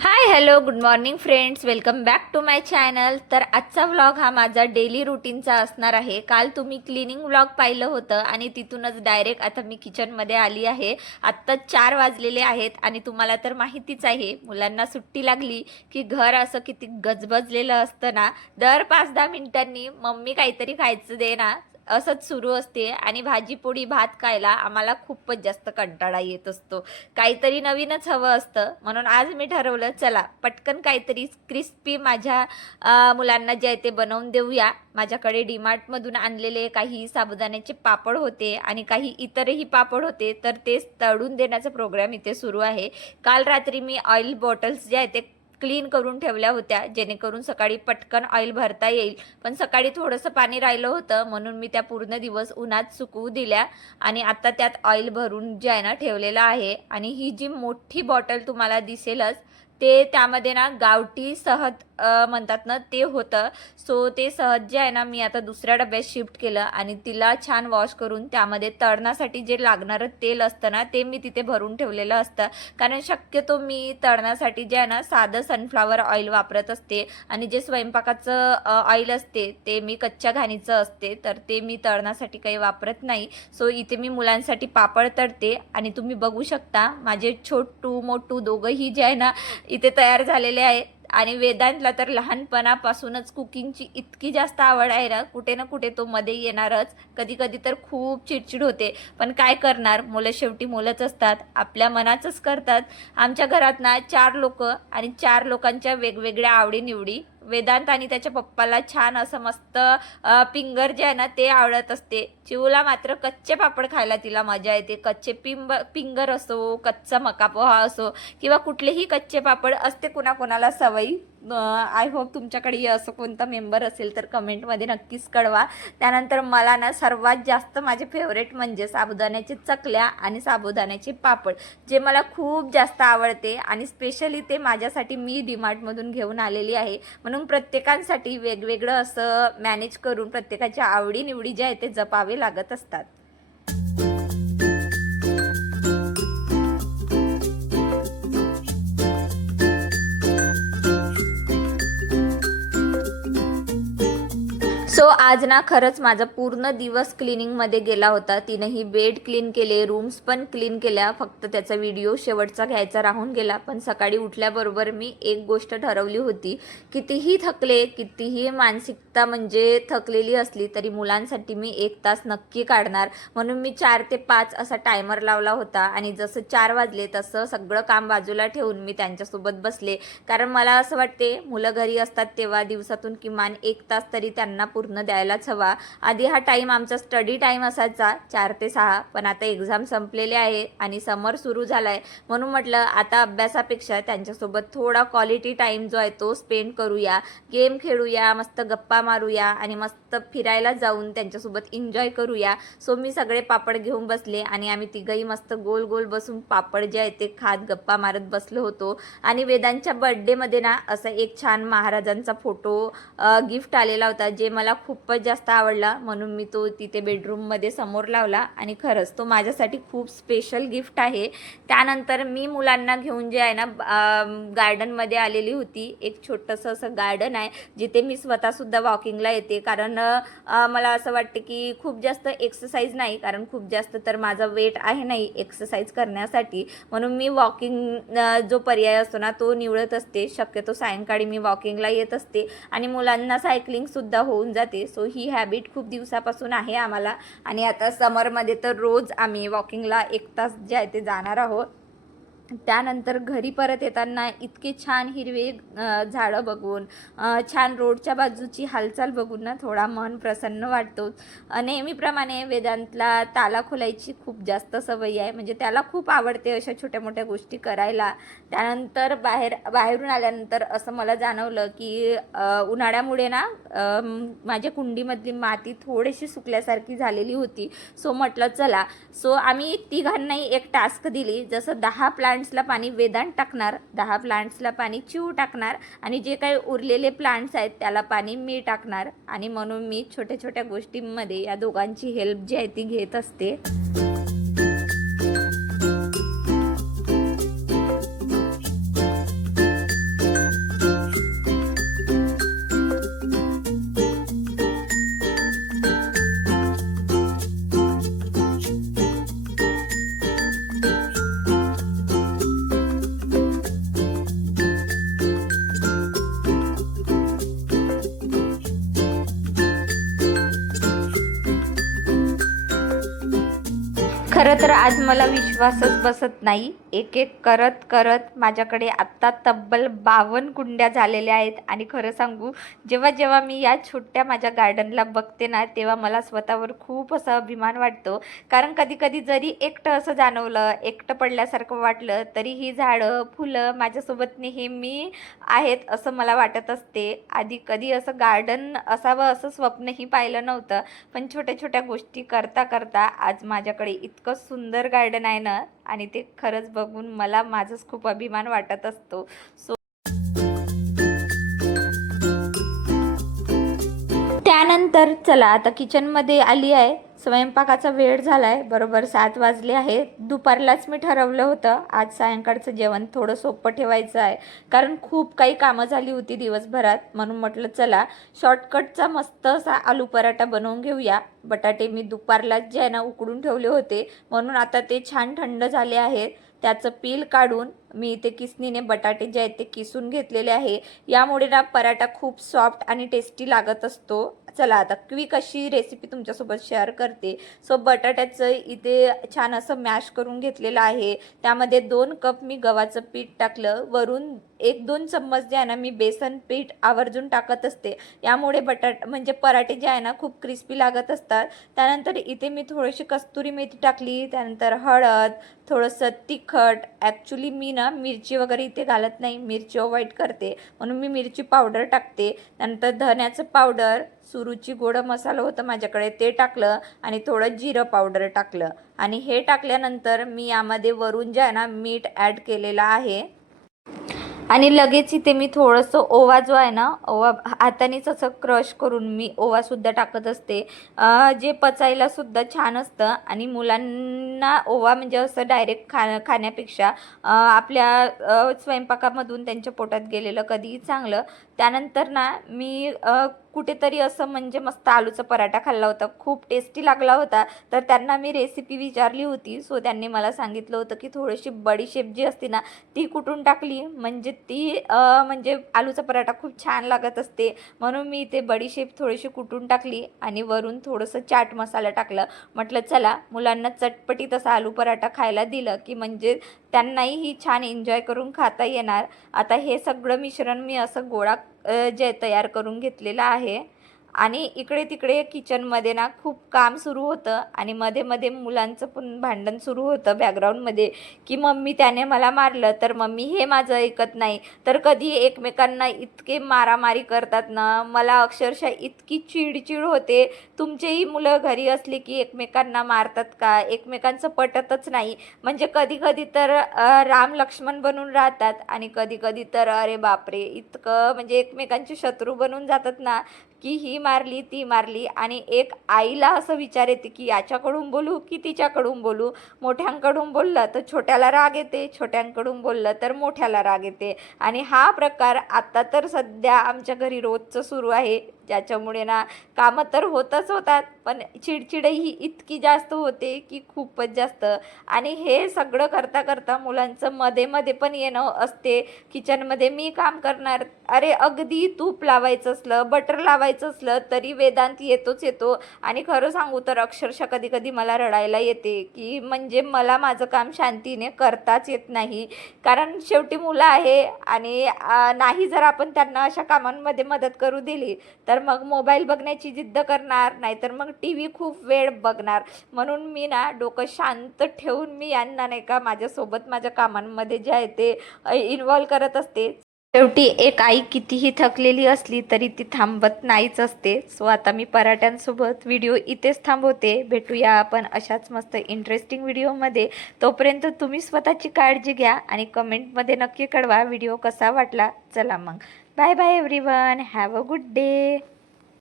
High hello good morning friends, welcome back to my channel. तर आजचा vlog हा माझा डेली रुटीनचा असणार आहे. काल तुम्ही क्लिनिंग व्लॉग पाहिलं होतं आणि तिथूनच डायरेक्ट आता मी किचनमध्ये आली आहे. आत्ता 4 वाजलेले आहेत आणि तुम्हाला तर माहितीच आहे, मुलांना सुट्टी लागली की घर असं किती गजबजलेलं असतं ना. दर 5-10 मिनिटांनी मम्मी काहीतरी खायचं दे ना असंच सुरू असते. आणि भाजी पोळी भात खायला आम्हाला खूपच जास्त कंटाळा येत असतो. काहीतरी नवीनच हवं असतं. म्हणून आज मी ठरवलं, चला पटकन काहीतरी क्रिस्पी माझ्या मुलांना जे आहे ते बनवून देऊया. माझ्याकडे डीमार्टमधून आणलेले काही साबुदाण्याचे पापड होते आणि काही इतरही पापड होते, तर तेच तळून देण्याचा प्रोग्राम इथे सुरू आहे. काल रात्री मी ऑइल बॉटल्स जे आहेत ते क्लीन करून ठेवल्या होत्या, जेणेकरून सकाळी पटकन ऑइल भरता येईल. पण सकाळी थोडंसं पाणी राहिलं होतं, म्हणून मी त्या पूर्ण दिवस उन्हात सुकवू दिल्या आणि आता त्यात ऑइल भरून जे आहे ना ठेवलेलं आहे. आणि ही जी मोठी बॉटल तुम्हाला दिसेलच, ते त्यामध्ये ना गावठी सहद म्हणतात ना ते होतं. सो ते सहज जे आहे ना मी आता दुसऱ्या डब्यात शिफ्ट केलं आणि तिला छान वॉश करून त्यामध्ये तळण्यासाठी जे लागणारं तेल असतं ना ते मी तिथे भरून ठेवलेलं असतं. कारण शक्यतो मी तळण्यासाठी जे आहे ना साधं सनफ्लावर ऑइल वापरत असते आणि जे स्वयंपाकाचं ऑइल असते ते मी कच्च्या घाणीचं असते, तर ते मी तळण्यासाठी काही वापरत नाही. सो इथे मी मुलांसाठी पापड तळते आणि तुम्ही बघू शकता माझे छोटू मोठू दोघंही जे आहे ना इथे तयार झालेले आहे. आणि वेदांतला तर लहानपणापासूनच कुकिंगची इतकी जास्त आवड आहे ना कुठे तो मध्ये येणारच. कधी कधी तर खूप चिडचिड होते, पण काय करणार, मुलं शेवटी मुलंच असतात, आपल्या मनाचंच करतात. आमच्या घरात ना 4 लोक आणि 4 लोकांच्या वेगवेगळ्या आवडीनिवडी. वेदांत आणि त्याच्या पप्पाला छान असं मस्त पिंगर जे आहे ना ते आवडत असते. चिवला मात्र कच्चे पापड खायला तिला मजा येते. कच्चे पिंगर असो, कच्चा मका पोहा असो किंवा कुठलेही कच्चे पापड असते कुणाकोणाला सवयी. आय होप तुमच्याकडे असं कोणता मेंबर असेल तर कमेंटमध्ये नक्कीच कळवा. त्यानंतर मला ना सर्वात जास्त माझे फेवरेट म्हणजे साबुदाण्याचे चकल्या आणि साबुदाण्याचे पापड, जे मला खूप जास्त आवडते. आणि स्पेशली ते माझ्यासाठी मी डीमार्टमधून घेऊन आलेली आहे. म्हणून प्रत्येकांसाठी वेगवेगळं असं मॅनेज करून प्रत्येकाच्या आवडीनिवडी जे आहे ते जपावे लागत असतात. सो आज ना खरंच माझा पूर्ण दिवस क्लिनिंगमध्ये गेला होता. तिनंही बेड क्लीन केले, रूम्स पण क्लीन केल्या. फक्त त्याचा व्हिडिओ शेवटचा घ्यायचा राहून गेला. पण सकाळी उठल्याबरोबर मी एक गोष्ट ठरवली होती, कितीही थकले, कितीही मानसिकता म्हणजे थकलेली असली तरी मुलांसाठी मी 1 तास नक्की काढणार. म्हणून मी 4 ते 5 असा टायमर लावला होता आणि जसं 4 वाजले तसं सगळं काम बाजूला ठेवून मी त्यांच्यासोबत बसले. कारण मला असं वाटते, मुलं घरी असतात तेव्हा दिवसातून किमान 1 तास तरी त्यांना पूर्ण द्यायलाच हवा. आधी हा टाइम आमचा स्टडी टाइम असायचा 4 ते 6, पण आता एक्झाम संपलेले आहे आणि समर सुरू झालाय. म्हणून म्हटलं आता अभ्यासापेक्षा त्यांच्यासोबत थोडा क्वालिटी टाइम जो आहे तो स्पेंड करूया, गेम खेळूया, मस्त गप्पा मारूया आणि मस्त फिरायला जाऊन त्यांच्यासोबत एन्जॉय करूया. सो मी सगळे पापड घेऊन बसले आणि आम्ही तिघही मस्त गोल गोल बसून पापड जे आहे ते खात गप्पा मारत बसलो होतो. आणि वेदांच्या बर्थडेमध्ये ना असं एक छान महाराजांचा फोटो गिफ्ट आलेला होता, जे मला खूपच जास्त आवडला. म्हणून मी तो तिथे बेडरूममध्ये समोर लावला आणि खरंच तो माझ्यासाठी खूप स्पेशल गिफ्ट आहे. त्यानंतर मी मुलांना घेऊन जे आहे ना गार्डनमध्ये आलेली होती. एक छोटंसं असं गार्डन आहे जिथे मी स्वतःसुद्धा वॉकिंगला येते. कारण मला असं वाटतं की खूप जास्त एक्सरसाइज नाही, कारण खूप जास्त तर माझा वेट आहे नाही एक्सरसाइज करण्यासाठी. म्हणून मी वॉकिंग जो पर्याय असतो ना तो निवडत असते. शक्यतो सायंकाळी मी वॉकिंगला येत असते आणि मुलांना सायकलिंगसुद्धा होऊन जाते. सो ही हॅबिट खूप दिवसापासून आहे आम्हाला. आणि आता समरमध्ये तर रोज आम्ही वॉकिंगला 1 तास जे आहे ते जाणार आहोत. त्यानंतर घरी परत येताना इतके छान हिरवे झाडं बघून, छान रोडच्या बाजूची हालचाल बघून ना थोडा मन प्रसन्न वाटतो. नेहमीप्रमाणे वेदांतला ताला खोलायची खूप जास्त सवय आहे, म्हणजे त्याला खूप आवडते अशा छोट्या मोठ्या गोष्टी करायला. त्यानंतर बाहेरून आल्यानंतर असं मला जाणवलं की उन्हाळ्यामुळे ना माझ्या कुंडीमधली माती थोडीशी सुकल्यासारखी झालेली होती. सो म्हटलं चला, सो आम्ही तिघांनाही एक टास्क दिली, जसं 10 प्लांट्सला पाणी वेदांत टाकणार, 10 प्लांट्सला पाणी चिऊ टाकणार आणि जे काही उरलेले प्लांट्स आहेत त्याला पाणी मी टाकणार. आणि म्हणून मी छोट्या छोट्या गोष्टींमध्ये या दोघांची हेल्प जी आहे ती घेत असते. खरं तर आज मला विश्वासच बसत नाही. एक एक करत करत माझ्याकडे आत्ता तब्बल 52 कुंड्या झालेल्या आहेत. आणि खरं सांगू, जेव्हा जेव्हा मी या छोट्या माझ्या गार्डनला बघते ना, तेव्हा मला स्वतःवर खूप असा अभिमान वाटतो. कारण कधी कधी जरी एकटं असं जाणवलं, एकटं पडल्यासारखं वाटलं, तरी ही झाडं फुलं माझ्यासोबत नेहमी आहेत असं मला वाटत असते. आधी कधी असं गार्डन असावं असं स्वप्नही पाहिलं नव्हतं, पण छोट्या छोट्या गोष्टी करता करता आज माझ्याकडे इतकं सुंदर गार्डन आहे ना, आणि ते खरंच बघून मला माझंच खूप अभिमान वाटत असतो. सो त्यानंतर चला आता किचनमध्ये आली आहे. स्वयंपाकाचा वेळ झाला आहे, बरोबर 7 वाजले आहेत. दुपारलाच मी ठरवलं होतं आज सायंकाळचं जेवण थोडं सोपं ठेवायचं आहे, कारण खूप काही कामं झाली होती दिवसभरात. म्हणून म्हटलं चला शॉर्टकटचा मस्त असा आलू पराठा बनवून घेऊया. बटाटे मी दुपारलाच जे आहे ना उकडून ठेवले होते, म्हणून आता ते छान थंड झाले आहेत. त्याचं पील काढून मी इथे किसणीने बटाटे जे आहेत ते किसून घेतलेले आहे. यामुळे ना पराठा खूप सॉफ्ट आणि टेस्टी लागत असतो. चला आता क्विक अशी रेसिपी तुमच्यासोबत शेअर करते. सो बटाट्याचं इथे छान असं मॅश करून घेतलेलं आहे. त्यामध्ये 2 कप मी गव्हाचं पीठ टाकलं. वरून 1-2 चम्मच जे आहे ना मी बेसन पीठ आवर्जून टाकत असते. यामुळे म्हणजे पराठे जे आहे ना खूप क्रिस्पी लागत असतात. त्यानंतर इथे मी थोडीशी कस्तुरी मेथी टाकली. त्यानंतर हळद, थोडंसं तिखट. ॲक्च्युली मी ना मिरची वगैरे इथे घालत नाही, मिरची अवॉइड करते, म्हणून मी मिरची पावडर टाकते. नंतर धण्याचं पावडर, सुरुची गोड मसाला होतं माझ्याकडे ते टाकलं, आणि थोडं जिरं पावडर टाकलं. आणि हे टाकल्यानंतर मी यामध्ये वरून जे आहे ना मीठ ॲड केलेलं आहे. आणि लगेच इथे मी थोडंसं ओवा जो आहे ना, ओवा हातानेच असं क्रश करून मी ओवासुद्धा टाकत असते, जे पचायलासुद्धा छान असतं. आणि मुलांना ओवा म्हणजे असं डायरेक्ट खाण्यापेक्षा आपल्या स्वयंपाकामधून त्यांच्या पोटात गेलेलं कधीही चांगलं. त्यानंतर ना मी कुठेतरी असं म्हणजे मस्त आलूचा पराठा खाल्ला होता, खूप टेस्टी लागला होता. तर त्यांना मी रेसिपी विचारली होती. सो त्यांनी मला सांगितलं होतं की थोडीशी बडीशेप जी असते ना ती कुटून टाकली म्हणजे ती म्हणजे आलूचा पराठा खूप छान लागत असते. म्हणून मी इथे बडीशेप थोडीशी कुटून टाकली आणि वरून थोडंसं चाट मसाला टाकलं. म्हटलं चला मुलांना चटपटीत असा आलू पराठा खायला दिलं की म्हणजे त्यांनाही ही छान एन्जॉय करून खाता येणार. आता हे सगळं मिश्रण मी असं गोळा जे तयार करून घेतलेलं आहे. आणि इकडे तिकडे किचनमध्ये ना खूप काम सुरू होतं, आणि मध्ये मध्ये मुलांचं पण भांडण सुरू होतं बॅकग्राऊंडमध्ये, की मम्मी त्याने मला मारलं, तर मम्मी हे माझं ऐकत नाही. तर कधी एकमेकांना इतके मारामारी करतात ना, मला अक्षरशः इतकी चिडचिड होते. तुमचेही मुलं घरी असले की एकमेकांना मारतात का? एकमेकांचं पटतच नाही. म्हणजे कधी कधी तर राम लक्ष्मण बनून राहतात, आणि कधी कधी तर अरे बापरे इतकं म्हणजे एकमेकांचे शत्रू बनून जातात ना, की ही मारली ती मारली. आणि एक आईला असं विचार येते की याच्याकडून बोलू की तिच्याकडून बोलू. मोठ्यांकडून बोललं तर छोट्याला राग येते, छोट्यांकडून बोललं तर मोठ्याला राग येते. आणि हा प्रकार आता तर सध्या आमच्या घरी रोजचं सुरू आहे, ज्याच्यामुळे ना कामं तर होतच होतात, पण चिडचिडही इतकी जास्त होते की खूपच जास्त. आणि हे सगळं करता करता मुलांचं मध्ये मध्ये पण येणं असते किचनमध्ये. मी काम करणार, अरे अगदी तूप लावायचं असलं, बटर लावायचं असलं तरी वेदांत येतोच येतो. आणि खरं सांगू तर अक्षरशः कधी कधी मला रडायला येते, की म्हणजे मला माझं काम शांतीने करताच येत नाही. कारण शेवटी मुलं आहे, आणि नाही जर आपण त्यांना अशा कामांमध्ये मदत करू दिली तर मग मोबाईल बघण्याची जिद्द करणार, नाहीतर मग टी व्ही खूप वेळ बघणार. म्हणून मी ना डोकं शांत ठेवून मी यांना नाही का माझ्यासोबत माझ्या कामांमध्ये जे आहे ते इन्व्हॉल्व करत असते. शेवटी एक आई कितीही थकलेली असली तरी ती थांबत नाहीच असते. सो आता मी पराठ्यांसोबत व्हिडिओ इथेच थांबवते. भेटूया आपण अशाच मस्त इंटरेस्टिंग व्हिडिओमध्ये. तोपर्यंत तुम्ही स्वतःची काळजी घ्या, आणि कमेंटमध्ये नक्की कळवा व्हिडिओ कसा वाटला. चला मग bye bye everyone, have a good day.